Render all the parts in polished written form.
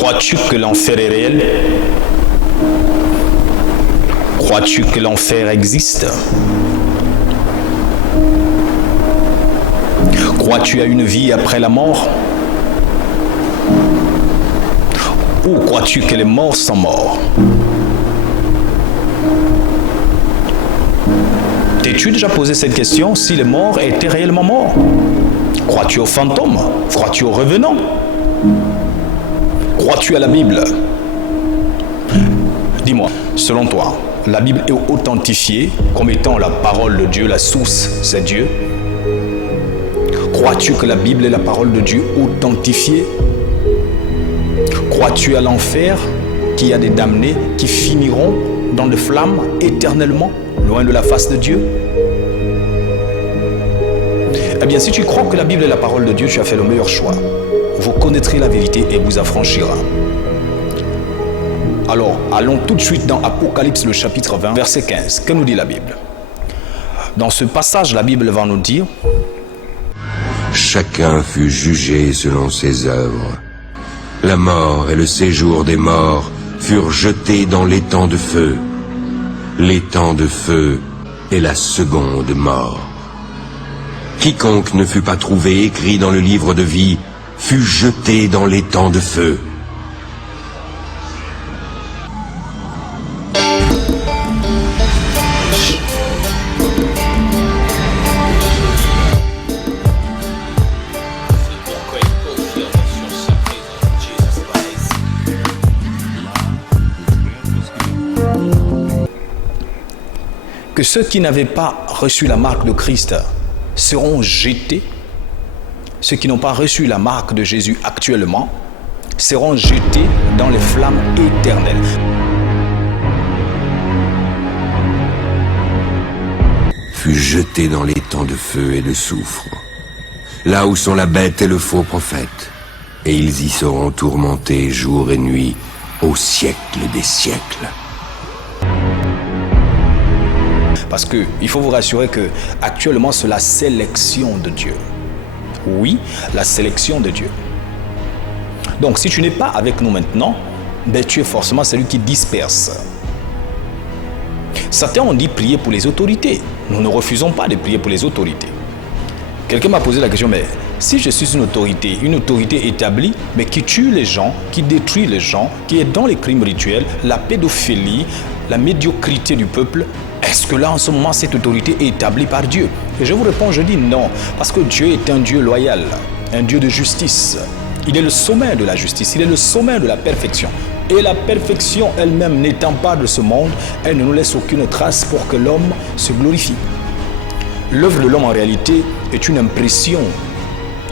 Crois-tu que l'enfer est réel? Crois-tu que l'enfer existe? Crois-tu à une vie après la mort? Ou crois-tu que les morts sont morts? T'es-tu déjà posé cette question si les morts étaient réellement morts? Crois-tu aux fantômes? Crois-tu aux revenants? Crois-tu à la Bible? Dis-moi, selon toi, la Bible est authentifiée comme étant la parole de Dieu, la source, c'est Dieu? Crois-tu que la Bible est la parole de Dieu authentifiée? Crois-tu à l'enfer, qu'il y a des damnés qui finiront dans des flammes éternellement, loin de la face de Dieu? Eh bien, si tu crois que la Bible est la parole de Dieu, tu as fait le meilleur choix. Vous connaîtrez la vérité et vous affranchira. Alors, allons tout de suite dans Apocalypse, le chapitre 20, verset 15. Que nous dit la Bible? Dans ce passage, la Bible va nous dire: chacun fut jugé selon ses œuvres. La mort et le séjour des morts furent jetés dans l'étang de feu. L'étang de feu est la seconde mort. Quiconque ne fut pas trouvé écrit dans le livre de vie fut jeté dans l'étang de feu. Que ceux qui n'avaient pas reçu la marque de Christ seront jetés. Ceux qui n'ont pas reçu la marque de Jésus actuellement seront jetés dans les flammes éternelles. Fut jeté dans l'étang de feu et de soufre, là où sont la bête et le faux prophète, et ils y seront tourmentés jour et nuit au siècle des siècles. Parce qu'il faut vous rassurer que actuellement c'est la sélection de Dieu. Oui, la sélection de Dieu. Donc si tu n'es pas avec nous maintenant, ben, tu es forcément celui qui disperse. Certains ont dit prier pour les autorités. Nous ne refusons pas de prier pour les autorités. Quelqu'un m'a posé la question, mais si je suis une autorité établie, mais qui tue les gens, qui détruit les gens, qui est dans les crimes rituels, la pédophilie, la médiocrité du peuple, est-ce que là en ce moment cette autorité est établie par Dieu? Et je vous réponds, je dis non, parce que Dieu est un Dieu loyal, un Dieu de justice. Il est le sommet de la justice, il est le sommet de la perfection. Et la perfection elle-même n'étant pas de ce monde, elle ne nous laisse aucune trace pour que l'homme se glorifie. L'œuvre de l'homme en réalité est une impression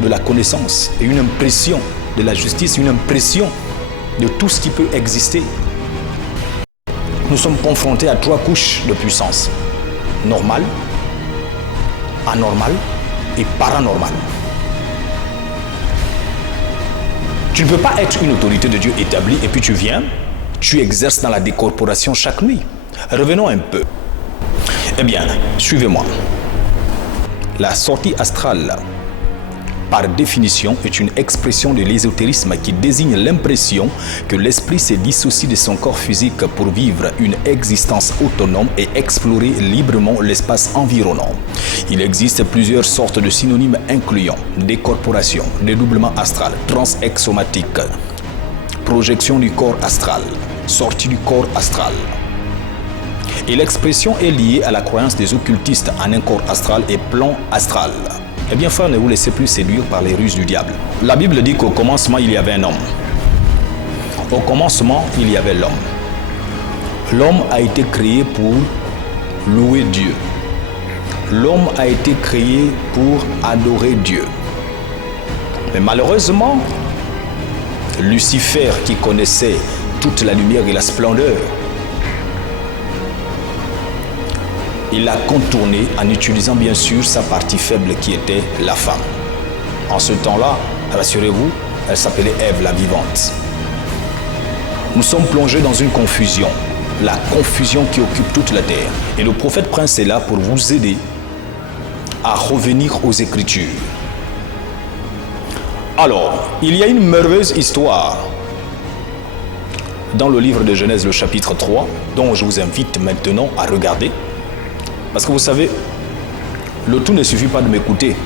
de la connaissance, et une impression de la justice, une impression de tout ce qui peut exister. Nous sommes confrontés à 3 couches de puissance: normale, anormale et paranormale. Tu ne peux pas être une autorité de Dieu établie et puis tu exerces dans la décorporation chaque nuit. Revenons un peu. Eh bien, suivez-moi. La sortie astrale, par définition, est une expression de l'ésotérisme qui désigne l'impression que l'esprit se dissocie de son corps physique pour vivre une existence autonome et explorer librement l'espace environnant. Il existe plusieurs sortes de synonymes incluant décorporation, dédoublement astral, transexomatique, projection du corps astral, sortie du corps astral. Et l'expression est liée à la croyance des occultistes en un corps astral et plan astral. Eh bien, frère, ne vous laissez plus séduire par les ruses du diable. La Bible dit qu'au commencement, il y avait un homme. Au commencement, il y avait l'homme. L'homme a été créé pour louer Dieu. L'homme a été créé pour adorer Dieu. Mais malheureusement, Lucifer, qui connaissait toute la lumière et la splendeur, il l'a contourné en utilisant bien sûr sa partie faible qui était la femme. En ce temps-là, rassurez-vous, elle s'appelait Ève la vivante. Nous sommes plongés dans une confusion, la confusion qui occupe toute la terre. Et le prophète Prince est là pour vous aider à revenir aux Écritures. Alors, il y a une merveilleuse histoire dans le livre de Genèse, le chapitre 3, dont je vous invite maintenant à regarder. Parce que vous savez, le tout ne suffit pas de m'écouter,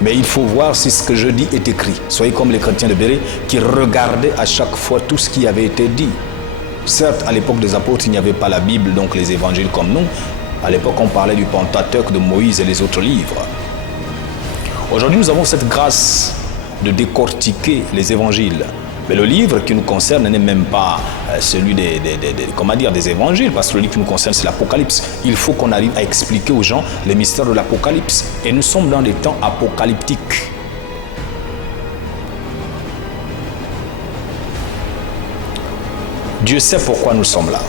mais il faut voir si ce que je dis est écrit. Soyez comme les chrétiens de Béret qui regardaient à chaque fois tout ce qui avait été dit. Certes, à l'époque des apôtres, il n'y avait pas la Bible, donc les évangiles comme nous. À l'époque, on parlait du Pentateuque de Moïse et les autres livres. Aujourd'hui, nous avons cette grâce de décortiquer les évangiles. Mais le livre qui nous concerne n'est même pas celui des évangiles, parce que le livre qui nous concerne, c'est l'Apocalypse. Il faut qu'on arrive à expliquer aux gens les mystères de l'Apocalypse. Et nous sommes dans des temps apocalyptiques. Dieu sait pourquoi nous sommes là.